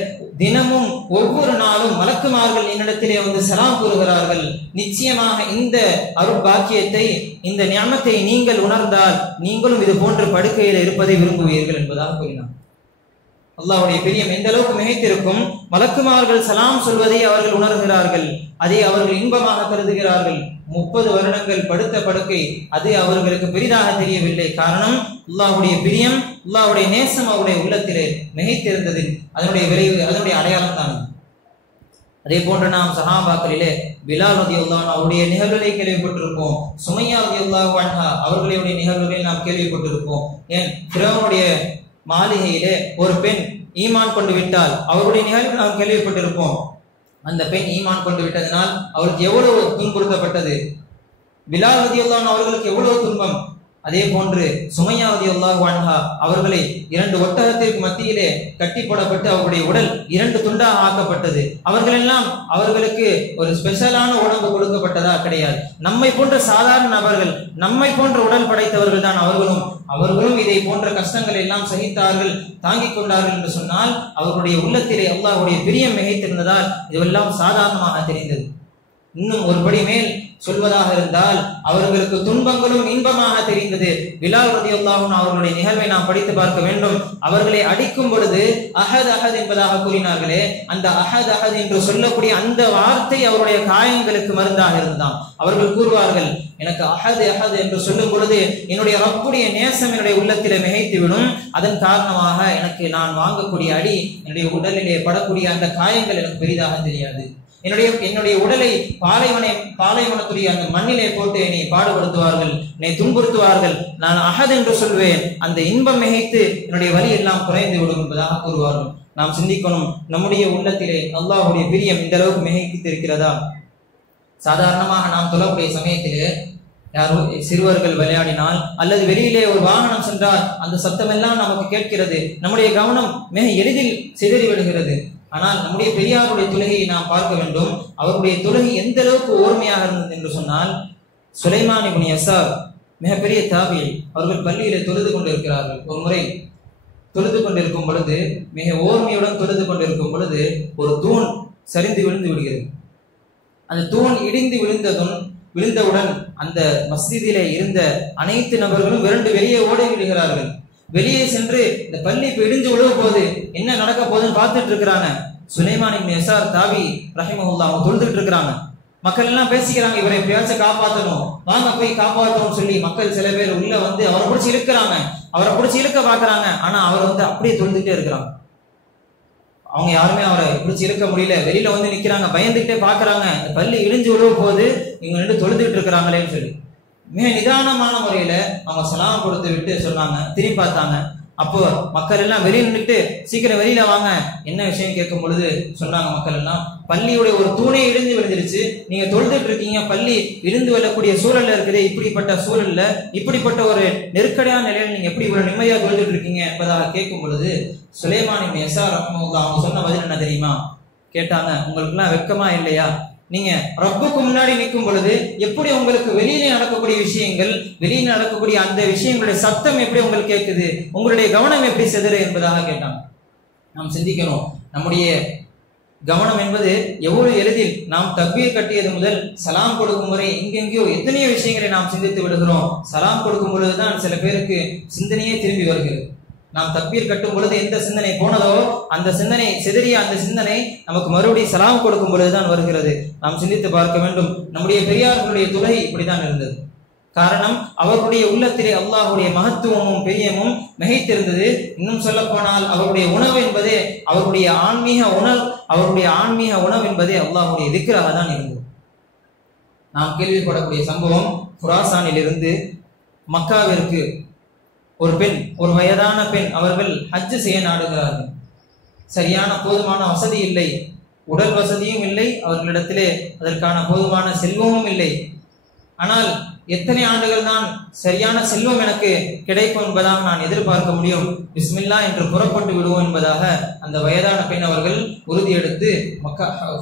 தினமும் ஒவ்வொரு நாளும் மலக்குமார்கள் என்னிடத்திலே வந்து சலாம் கூறுகிறார்கள். நிச்சயமாக இந்த அருட்பாக்கியத்தை, இந்த நியமத்தை நீங்கள் உணர்ந்தால் நீங்களும் இது போன்ற படுக்கையில் இருப்பதை விரும்புவீர்கள் என்பதாக கூறினார். அல்லாஹ்வுடைய பிரியம் எந்த அளவுக்கு மிகைத்திருக்கும், மலக்குமார்கள் சலாம் சொல்வதை அவர்கள் உணர்கிறார்கள், அதை அவர்கள் இன்பமாக கருதுகிறார்கள். 30 வருடங்கள் படுத்த படுக்கை அது அவர்களுக்கு பெரிதாக தெரியவில்லை. காரணம், அல்லாஹ்வுடைய பிரியம், அல்லாஹ்வுடைய நேசம் அவருடைய உள்ளத்திலே மிகைத்திருந்தது. அதனுடைய விளைவு, அதனுடைய அடையாளம் தான். அதே போன்று நாம் சஹாபாக்களிலே பிலால் ரலியல்லாஹு அன்ஹு அவருடைய நிகழ்வுகளை கேள்விப்பட்டிருப்போம். சுமையா ரலியல்லாஹு அன்ஹா அவர்களுடைய நிகழ்வுகளை நாம் கேள்விப்பட்டிருப்போம். ஏன் ஃபிரௌனுடைய மாளிகையிலே ஒரு பெண் ஈமான் கொண்டு விட்டால் அவருடைய நிகழ்வு நாம் கேள்விப்பட்டிருப்போம். அந்த பெண் ஈமான் கொண்டு விட்டதனால் அவருக்கு எவ்வளவு துன்புறுத்தப்பட்டது, பிலால் ரலியல்லாஹு அன்ஹு அவர்களுக்கு எவ்வளவு துன்பம். அதே போன்று சுமையா ரலியல்லாஹு அன்ஹா அவர்களை 2 ஒட்டகத்திற்கு மத்தியிலே கட்டி போடப்பட்டு அவருடைய உடல் 2 துண்டாக ஆக்கப்பட்டது. அவர்களுக்கு ஒரு ஸ்பெஷலான உடம்பு கொடுக்கப்பட்டதா? கிடையாது. நம்மை போன்ற சாதாரண நபர்கள், நம்மை போன்ற உடல் படைத்தவர்கள் தான் அவர்களும் இதை போன்ற கஷ்டங்களை எல்லாம் சகித்தார்கள், தாங்கிக் கொண்டார்கள் என்று சொன்னால் அவர்களுடைய உள்ளத்திலே அல்லாஹ்வுடைய பிரியம் மிகைத்திருந்ததால் இதுவெல்லாம் சாதாரணமாக தெரிந்தது. இன்னும் ஒருபடி மேல் சொல்வதாக இருந்தால் அவர்களுக்கு துன்பங்களும் இன்பமாக தெரிந்தது. பிலால் ரலியல்லாஹு அன்ஹு அவர்களுடைய நிகழ்வை நாம் படித்து பார்க்க வேண்டும். அவர்களை அடிக்கும் பொழுது அஹத் அஹத் என்பதாக கூறினார்களே, அந்த அஹத் அஹத் என்று சொல்லக்கூடிய அந்த வார்த்தை அவருடைய காயங்களுக்கு மருந்தாக இருந்தான். அவர்கள் கூறுவார்கள், எனக்கு அஹத் அஹத் என்று சொல்லும் பொழுது என்னுடைய ரப்புடைய நேசம் என்னுடைய உள்ளத்திலே மிகைத்துவிடும். அதன் காரணமாக எனக்கு நான் வாங்கக்கூடிய அடி, என்னுடைய உடலிலே படக்கூடிய அந்த காயங்கள் எனக்கு பெரிதாக தெரியாது. என்னுடைய உடலை பாலைவனத்துடைய அந்த மண்ணிலே போட்டு என்னை பாடுபடுத்துவார்கள், என்னை துன்புறுத்துவார்கள். நான் அஹத் என்று சொல்வேன், அந்த இன்பம் மிகைத்து என்னுடைய வலி எல்லாம் குறைந்து விடும் என்பதாக கூறுவார்கள். நாம் சிந்திக்கணும், நம்முடைய உள்ளத்திலே அல்லாஹ்வுடைய பிரியம் இந்த அளவுக்கு மிகைத்து இருக்கிறதா? சாதாரணமாக நாம் தொழக்கூடிய சமயத்திலே யாரோ சிறுவர்கள் விளையாடினால் அல்லது வெளியிலே ஒரு வாகனம் சென்றால் அந்த சத்தமெல்லாம் நமக்கு கேட்கிறது. நம்முடைய கவனம் மிக எளிதில் சிதறி விடுகிறது. ஆனால் நம்முடைய பெரியாருடைய தொழுகையை நாம் பார்க்க வேண்டும். அவருடைய தொழுகை எந்த அளவுக்கு ஓர்மையாக இருந்தது என்று சொன்னால், சுலைமான் இப்னு யஸார் மிகப்பெரிய தாபிஈ, அவர்கள் பள்ளியிலே தொழுது கொண்டிருக்கிறார்கள். ஒரு முறை தொழுது கொண்டிருக்கும் பொழுது, மிக ஓர்மையுடன் தொழுது கொண்டிருக்கும் பொழுது ஒரு தூண் சரிந்து விழுந்து விடுகிறது. அந்த தூண் இடிந்து விழுந்தவுடன் அந்த மஸ்ஜிதிலே இருந்த அனைத்து நபர்களும் விரண்டு வெளியே ஓடி விடுகிறார்கள். வெளியே சென்று இந்த பள்ளி இப்ப இடிஞ்சு விழுவ போது என்ன நடக்க போகுதுன்னு பார்த்துட்டு இருக்கிறாங்க. சுலைமான் இப்னு யஸார் தாபி ரஹிமஹுல்லாஹ் அவங்க தொழுதுட்டு இருக்கிறாங்க. மக்கள் எல்லாம் பேசிக்கிறாங்க, இவரை எப்படியாச்சும் காப்பாற்றணும், வாங்க போய் காப்பாற்றணும் சொல்லி மக்கள் சில பேர் உள்ள வந்து அவரை பிடிச்சி இழுக்கிறாங்க. அவரை பிடிச்சி இழுக்க பாக்குறாங்க. ஆனா அவர் வந்து அப்படியே தொழுதுகிட்டே இருக்கிறாங்க. அவங்க யாருமே அவரை பிடிச்சி இழுக்க முடியல. வெளியில வந்து நிக்கிறாங்க, பயந்துகிட்டே பாக்குறாங்க, இந்த பள்ளி இடிஞ்சு விழுவ போது இவங்க ரெண்டு தொழுதுட்டு இருக்கிறாங்களேன்னு சொல்லி மிக நிதானமான முறையில அவங்க சலாம் கொடுத்து விட்டு சொன்னாங்க. திரும்பி பார்த்தாங்க. அப்போ மக்கள் எல்லாம் வெளியே நின்றுட்டு சீக்கிரம் வெளியில வாங்க, என்ன விஷயம் கேட்கும் பொழுது சொன்னாங்க மக்கள் எல்லாம், பள்ளியுடைய ஒரு தூணே இடிந்து விழுந்துருச்சு, நீங்க தொழுதுட்டு இருக்கீங்க, பள்ளி இடிந்து விழக்கூடிய சூழல்ல இருக்குது, இப்படிப்பட்ட சூழல்ல இப்படிப்பட்ட ஒரு நெருக்கடியான நிலையில நீங்க எப்படி இவ்வளவு நிம்மதியா தொழுதுட்டு இருக்கீங்க என்பதாக கேட்கும் பொழுது சுலைமான் இப்னு யஸார் ரஹ்மத்துல்லாஹ் அவங்க சொன்ன பதில் என்ன தெரியுமா? கேட்டாங்க, உங்களுக்கு எல்லாம் வெட்கமா இல்லையா? நீங்க ரப்புக்கு முன்னாடி நிற்கும் பொழுது எப்படி உங்களுக்கு வெளியிலே நடக்கக்கூடிய விஷயங்கள், வெளியில நடக்கக்கூடிய அந்த விஷயங்களுடைய சத்தம் எப்படி உங்களுக்கு கேட்குது, உங்களுடைய கவனம் எப்படி செதறு என்பதாக கேட்டாங்க. நாம் சிந்திக்கணும், நம்முடைய கவனம் என்பது எவ்வளவு எளிதில் நாம் தக்பீர் கட்டியது முதல் சலாம் கொடுக்கும் முறை எங்கெங்கேயோ எத்தனையோ விஷயங்களை நாம் சிந்தித்து விடுகிறோம். சலாம் கொடுக்கும் பொழுதுதான் சில பேருக்கு சிந்தனையே திரும்பி வருகிறது. நாம் தக்பீர் கட்டும் பொழுது எந்த சிந்தனை போனதோ அந்த சிந்தனை சிதறிய அந்த சிந்தனை நமக்கு மறுபடியும் சலாம் கொடுக்கும் பொழுதுதான் வருகிறது. நாம் சிந்தித்து பார்க்க வேண்டும். நம்முடைய பெரியார்களுடைய தொழுகை இப்படித்தான் இருந்தது. காரணம், அவர்களுடைய உள்ளத்திலே அல்லாஹ்வுடைய மகத்துவமும் பெரியமும் மிகைத்திருந்தது. இன்னும் சொல்ல போனால் அவருடைய உணவு என்பதே அவருடைய ஆன்மீக உணவு என்பதே அல்லாஹ்வுடைய திக்ராக தான் இருந்தது. நாம் கேள்விப்படக்கூடிய சம்பவம், குராசானில் இருந்து மக்காவிற்கு ஒரு வயதான பெண் அவர்கள் ஹஜ் செய்ய நாடுகிறார்கள். சரியான போதுமான வசதி இல்லை, உடல் வசதியும் இல்லை, அவர்களிடத்திலே அதற்கான போதுமான செல்வமும் இல்லை. ஆனால் எத்தனை ஆண்டுகள் தான் சரியான செல்வம் எனக்கு கிடைக்கும் என்பதாக நான் எதிர்பார்க்க முடியும், பிஸ்மில்லா என்று புறப்பட்டு விடுவோம் என்பதாக அந்த வயதான பெண் அவர்கள் உறுதியெடுத்து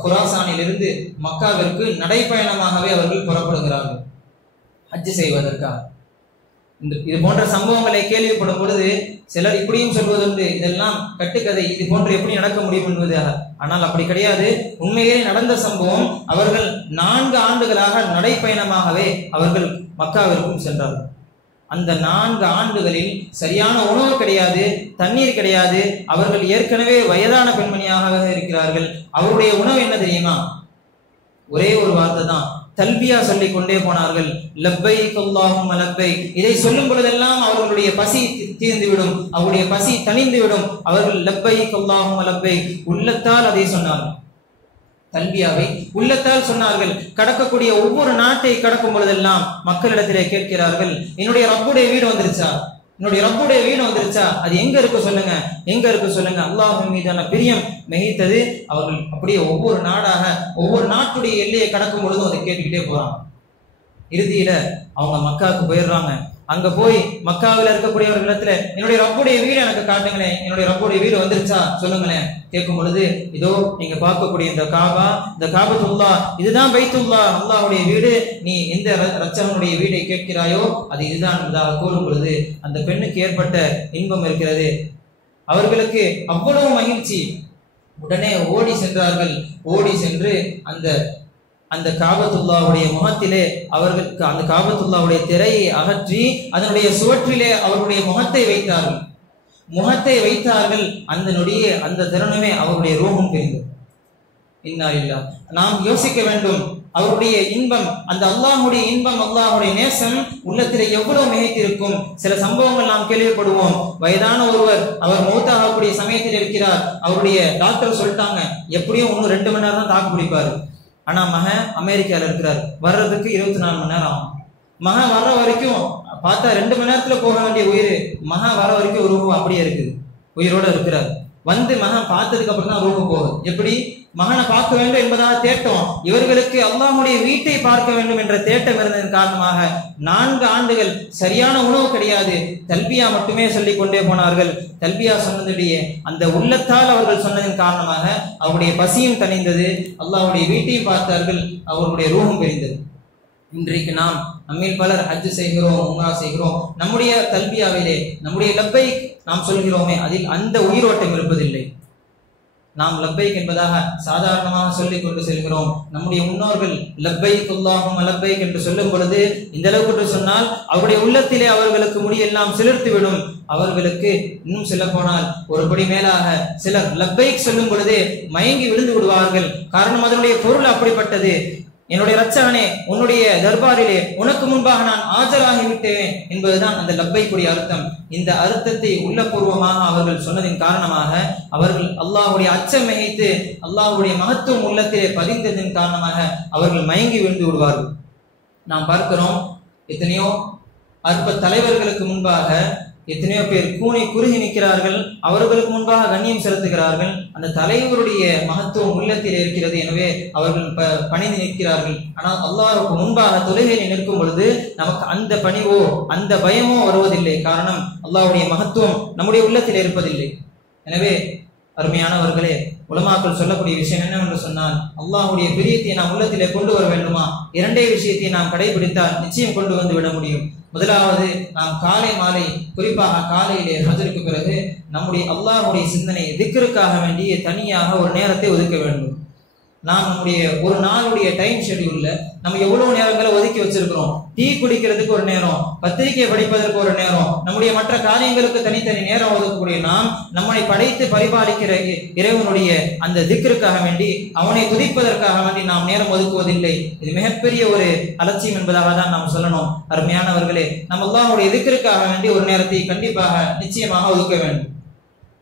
குராசானில் இருந்து மக்காவிற்கு நடைப்பயணமாகவே அவர்கள் புறப்படுகிறார்கள் ஹஜ் செய்வதற்காக. இது போன்ற சம்பவங்களை கேள்விப்படும் பொழுது சிலர் இப்படியும் சொல்வதுண்டு, இதெல்லாம் கட்டுக்கதை, இது போன்று எப்படி நடக்க முடியும் என்பதாக. ஆனால் அப்படி கிடையாது, உண்மையிலே நடந்த சம்பவம். அவர்கள் 4 ஆண்டுகளாக நடைப்பயணமாகவே அவர்கள் மக்காவிற்கும் சென்றார்கள். அந்த 4 ஆண்டுகளில் சரியான உணவு கிடையாது, தண்ணீர் கிடையாது. அவர்கள் ஏற்கனவே வயதான பெண்மணியாக இருக்கிறார்கள். அவருடைய உணவு என்ன தெரியுமா? ஒரே ஒரு வார்த்தை தான், தல்பியா சொல்லிக் கொண்டே போனார்கள், லப்பைக் அல்லாஹும்ம லப்பைக். இதை சொல்லும் பொழுதெல்லாம் அவர்களுடைய பசி தீர்ந்துவிடும், அவருடைய பசி தணிந்துவிடும். அவர்கள் லப்பைக் அல்லாஹும்ம லப்பைக் உள்ளத்தால் அதை சொன்னார்கள். தல்பியாவை உள்ளத்தால் சொன்னார்கள். கடக்கக்கூடிய ஒவ்வொரு நாட்டை கடக்கும் பொழுதெல்லாம் மக்களிடத்திலே கேட்கிறார்கள், என்னுடைய ரப்புடைய வீடு வந்துருச்சா, என்னுடைய ரப்புடைய வீடு வந்துருச்சா, அது எங்க இருக்கு சொல்லுங்க, எங்க இருக்கு சொல்லுங்க. அல்லாஹ்வின் மீதான பிரியம் மிகைத்தது. அவர்கள் அப்படியே ஒவ்வொரு நாடாக ஒவ்வொரு நாட்டுடைய எல்லையை கடக்கும் பொழுதும் அதை கேட்டுக்கிட்டே போறாங்க. இறுதியில அவங்க மக்காவுக்கு போயிடுறாங்க. அங்க போய் மக்காவில் இருக்கக்கூடியவர்களிடத்துல என்னுடைய ரப்புடைய வீடு எனக்கு காட்டுங்களேன், என்னுடைய ரப்புடைய வீடு வந்துருச்சா சொல்லுங்களேன். கேட்கும் பொழுது இதோ நீங்க பார்க்கக்கூடிய இந்த காபா, இந்த காபத்துல்லா, இதுதான் பைத்துல்லா, அல்லாஹ்வுடைய வீடு. நீ எந்த ரச்சகனுடைய வீடை கேட்கிறாயோ அது இதுதான் என்பதாக கூறும் பொழுது அந்த பெண்ணுக்கு ஏற்பட்ட இன்பம் இருக்கிறது. அவர்களுக்கு அவ்வளவு மகிழ்ச்சி. உடனே ஓடி சென்றார்கள். ஓடி சென்று அந்த காபத்துல்லாவுடைய முகத்திலே அவர்களுக்கு அந்த காபத்துல்லாவுடைய திரையை அகற்றி அதனுடைய சுவற்றிலே அவருடைய முகத்தை வைத்தார்கள். அந்த நொடியே அந்த தருணமே அவருடைய ரூஹும் பிரிந்தது. இன்னா லில்லாஹ். நாம் யோசிக்க வேண்டும், அவருடைய இன்பம், அந்த அல்லாஹ்வுடைய இன்பம், அல்லாஹ்வுடைய நேசம் உள்ளத்திலே எவ்வளவு மிகைத்திருக்கும். சில சம்பவங்கள் நாம் கேள்விப்படுவோம். வயதான ஒருவர் அவர் மௌத்தாகக்கூடிய சமயத்தில் இருக்கிறார். அவருடைய டாக்டர் சொல்லிட்டாங்க, எப்படியும் இன்னும் 2 மணி நேரம் தான் தாக்கு பிடிப்பாரு. ஆனா மகன் அமெரிக்கால இருக்கிறார், வர்றதுக்கு 24 மணி நேரம் ஆகும். மகன் வர்ற வரைக்கும் பார்த்தா 2 மணி நேரத்துல போக வேண்டிய உயிர், மகன் வர வரைக்கும் ரூஹு அப்படியே இருக்குது, உயிரோட இருக்கிறார். வந்து மகன் பார்த்ததுக்கு அப்புறம் தான் ரூஹு போகுது. எப்படி? மகனை பார்க்க வேண்டும் என்பதாக தேட்டம். இவர்களுக்கு அல்லாஹ்வுடைய வீட்டை பார்க்க வேண்டும் என்ற தேட்டம் இருந்ததன் காரணமாக 4 ஆண்டுகள் சரியான உணவு கிடையாது, தல்பியா மட்டுமே சொல்லிக் கொண்டே போனார்கள். தல்பியா சொன்னதுடைய அந்த உள்ளத்தால் அவர்கள் சொன்னதன் காரணமாக அவருடைய பசியும் தணிந்தது, அல்லாஹ்வுடைய வீட்டையும் பார்த்தார்கள், அவர்களுடைய ரூஹும் பிரிந்தது. இன்றைக்கு நாம் நம்மில் பலர் ஹஜ் செய்கிறோம், உம்ரா செய்கிறோம். நம்முடைய தல்பியாவிலே நம்முடைய லப்பைக் நாம் சொல்கிறோமே, அதில் அந்த உயிரோட்டம் இருப்பதில்லை. நாம் லப்பைக் என்பதாக சாதாரணமாக சொல்லிக் கொண்டு செல்கிறோம். நம்முடைய முன்னோர்கள் லப்பைக் அல்லாஹும்ம லப்பைக் என்று சொல்லும் பொழுது இந்த அளவுக்கு சொன்னால் அவருடைய உள்ளத்திலே அவர்களுக்கு முடியெல்லாம் சிலிர்த்துவிடும். அவர்களுக்கு இன்னும் சொல்ல போனால் ஒரு படி மேலாக சிலர் லப்பைக் சொல்லும் பொழுதே மயங்கி விழுந்து விடுவார்கள். காரணம் அதனுடைய பொருள் அப்படிப்பட்டது. என்னுடைய ரட்சகனே, உன்னுடைய தர்பாரிலே உனக்கு முன்பாக நான் ஆஜராகிவிட்டேன் என்பதுதான் அந்த லப்பைக்குடைய அர்த்தம். இந்த அர்த்தத்தை உள்ளபூர்வமாக அவர்கள் சொன்னதின் காரணமாக அவர்கள் அல்லாஹ்வுடைய அச்சம் மிகைத்து அல்லாஹ்வுடைய மகத்துவம் உள்ளத்திலே பதிந்ததின் காரணமாக அவர்கள் மயங்கி விழுந்து விடுவார்கள். நாம் பார்க்கிறோம், எத்தனையோ அற்ப தலைவர்களுக்கு முன்பாக எத்தனையோ பேர் கூனி குறுகி நிற்கிறார்கள், அவர்களுக்கு முன்பாக கண்ணியம் செலுத்துகிறார்கள். அந்த தலைவருடைய மகத்துவம் உள்ளத்தில் இருக்கிறது, எனவே அவர்கள் பணிந்து நிற்கிறார்கள். ஆனால் அல்லாஹ்வுக்கு முன்பாக தொழுகையில் நிற்கும் பொழுது நமக்கு அந்த பணிவோ அந்த பயமோ வருவதில்லை. காரணம், அல்லாஹ்வுடைய மகத்துவம் நம்முடைய உள்ளத்தில் இருப்பதில்லை. எனவே அருமையானவர்களே, உலமாக்கள் சொல்லக்கூடிய விஷயம் என்னவென்று சொன்னால், அல்லாஹ்வுடைய பிரியத்தை நாம் உள்ளத்திலே கொண்டு வர வேண்டுமா? 2 விஷயத்தை நாம் கடைபிடித்தால் நிச்சயம் கொண்டு வந்து விட முடியும். முதலாவது, நாம் காலை மாலை, குறிப்பாக காலையிலே ஃபஜ்ருக்கு பிறகு நம்முடைய அல்லாஹ்வுடைய சிந்தனை திக்ருக்காக வேண்டிய தனியாக ஒரு நேரத்தை ஒதுக்க வேண்டும். நாம் நம்முடைய ஒரு நாளுடைய டைம் ஷெட்யூல்ல நம்ம எவ்வளவு நேரங்களை ஒதுக்கி வச்சிருக்கிறோம். டீ குடிக்கிறதுக்கு ஒரு நேரம், பத்திரிகை படிப்பதற்கு ஒரு நேரம், நம்முடைய மற்ற காரியங்களுக்கு தனித்தனி நேரம் ஒதுக்கக்கூடிய நாம் நம்மை படைத்து பரிபாலிக்கிற இறைவனுடைய அந்த திக்ருக்காக வேண்டி, அவனை துதிப்பதற்காக வேண்டி நாம் நேரம் ஒதுக்குவதில்லை. இது மிகப்பெரிய ஒரு அலட்சியம் என்பதாக தான் நாம் சொல்லணும். அருமையானவர்களே, நம்ம அல்லாஹ்வுடைய திக்ருக்காக வேண்டி ஒரு நேரத்தை கண்டிப்பாக நிச்சயமாக ஒதுக்க வேண்டும்.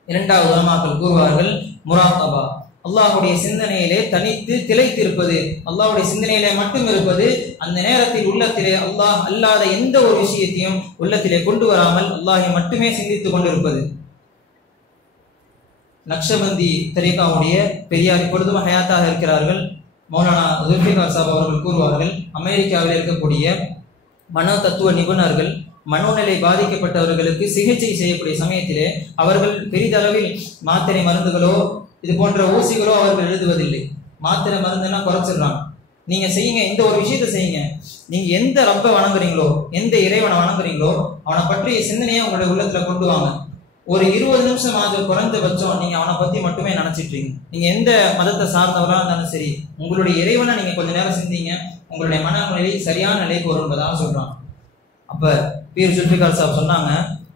2வது உலமாக்கள் கூறுவார்கள், முராகபா, அல்லாஹ்வுடைய சிந்தனையிலே தனித்து திளைத்திருப்பது, அல்லாஹ்வுடைய சிந்தனையிலே மட்டும் இருப்பது. அந்த நேரத்தில் உள்ளத்திலே அல்லாஹ் அல்லாத எந்த ஒரு விஷயத்தையும் உள்ளத்திலே கொண்டு வராமல் அல்லாஹை மட்டுமே சிந்தித்துக் கொண்டிருப்பது. நக்ஷபந்தி தரீகாவுடைய பெரியார் இப்பொழுதும் ஹயாத்தாக இருக்கிறார்கள், மௌலானா ஜுல்ஃபிகார் சாப் அவர்கள் கூறுவார்கள், அமெரிக்காவில் இருக்கக்கூடிய மனோ தத்துவ நிபுணர்கள் மனோநிலை பாதிக்கப்பட்டவர்களுக்கு சிகிச்சை செய்யக்கூடிய சமயத்திலே அவர்கள் பெரிதளவில் மாத்திரை மருந்துகளோ இது போன்ற ஊசிகளோ அவர்கள் எழுதுவதில்லை. மாத்திரை மருந்துன்னா குறைச்சிடுறாங்க. நீங்க செய்யுங்க, இந்த ஒரு விஷயத்த செய்யுங்க. நீங்க எந்த ரப்ப வணங்குறீங்களோ, எந்த இறைவனை வணங்குறீங்களோ, அவனை பற்றிய சிந்தனையை உங்களுடைய உள்ளத்துல கொண்டு வாங்க. ஒரு 20 நிமிஷம் அது குறைந்தபட்சம் நீங்க அவனை பத்தி மட்டுமே நினைச்சிட்டீங்க. நீங்க எந்த மதத்தை சார்ந்தவரா இருந்தாலும் சரி, உங்களுடைய இறைவனை நீங்க கொஞ்ச நேரம் சிந்திங்க, உங்களுடைய மனநிலை சரியான நிலைக்கு வரும் என்பதாக சொல்றாங்க. அப்ப பீர் ஜுல்ஃபிகார் சாப் சொன்னாங்க,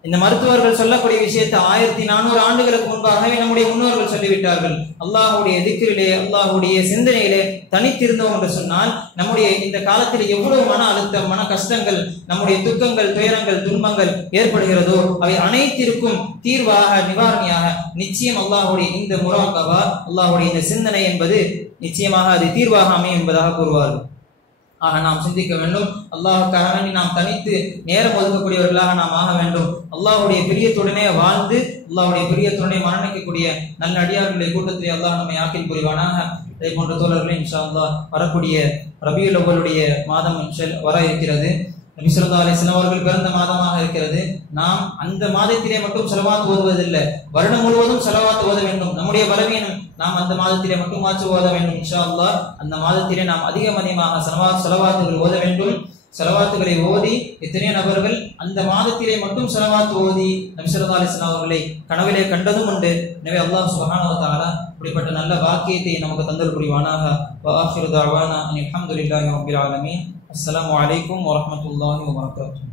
இந்த மருத்துவர்கள் சொல்லக்கூடிய விஷயத்தை 1400 ஆண்டுகளுக்கு முன்பாகவே நம்முடைய முன்னோர்கள் சொல்லிவிட்டார்கள். அல்லாஹ்வுடைய திக்ரிலே, அல்லாஹ்வுடைய சிந்தனையிலே தனித்திருந்தோம் என்று சொன்னால் நம்முடைய இந்த காலத்தில் எவ்வளவு மன அழுத்தம், மன கஷ்டங்கள், நம்முடைய துக்கங்கள், துயரங்கள், துன்பங்கள் ஏற்படுகிறதோ அவை அனைத்திற்கும் தீர்வாக, நிவாரணியாக நிச்சயம் அல்லாஹ்வுடைய இந்த முராகபா, அல்லாஹ்வுடைய இந்த சிந்தனை என்பது நிச்சயமாக அது தீர்வாக அமையும் என்பதாக கூறுவார்கள். ஆக நாம் சிந்திக்க வேண்டும். அல்லாஹ்வுக்காக வேண்டி நாம் தனித்து நேரம் ஒதுக்கக்கூடியவர்களாக நாம் ஆக வேண்டும். அல்லாஹ்வுடைய பிரியத்துடனே வாழ்ந்து அல்லாஹ்வுடைய பிரியத்துடனே மரணிக்கக்கூடிய நல்ல அடியார்களுடைய கூட்டத்திலே அல்லாஹ் நம்மை ஆக்கில் புரிவானாக. இதே போன்ற தோழர்களே, இன்ஷா அல்லாஹ் வரக்கூடிய ரபியுல் அவ்வலுடைய மாதம் வர இருக்கிறது. நபி ஸல்லல்லாஹு அலைஹி வஸல்லம் அவர்கள் பிறந்த மாதமாக இருக்கிறது. நாம் அந்த மாதத்திலே மட்டும் ஸலவாத் ஓதுவதில்லை, வருடம் முழுவதும் ஸலவாத் ஓத வேண்டும். நம்முடைய பலவீனம், நாம் அந்த மாதத்திலே மட்டும் ஓத வேண்டும். இன்ஷா அல்லாஹ் அந்த மாதத்திலே நாம் அதிகமாக ஸலவாத்துகள் ஓத வேண்டும். ஸலவாத்துகளை ஓதி எத்தனையோ நபர்கள் அந்த மாதத்திலே மட்டும் ஸலவாத் ஓதி நபி ஸல்லல்லாஹு அலைஹி வஸல்லம் அவர்களை கனவிலே கண்டதும் உண்டு. எனவே அல்லாஹ் சுப்ஹானஹு வ தஆலா இப்படிப்பட்ட நல்ல வாக்கியத்தை நமக்கு தந்தல் புரிவானாக. வ ஆகிரு தஅவானா அல்ஹம்துலில்லாஹி ரப்பில் ஆலமீன். அஸ்ஸலாமு அலைக்கும் வரஹ்மத்துல்லாஹி வபரகாத்துஹு.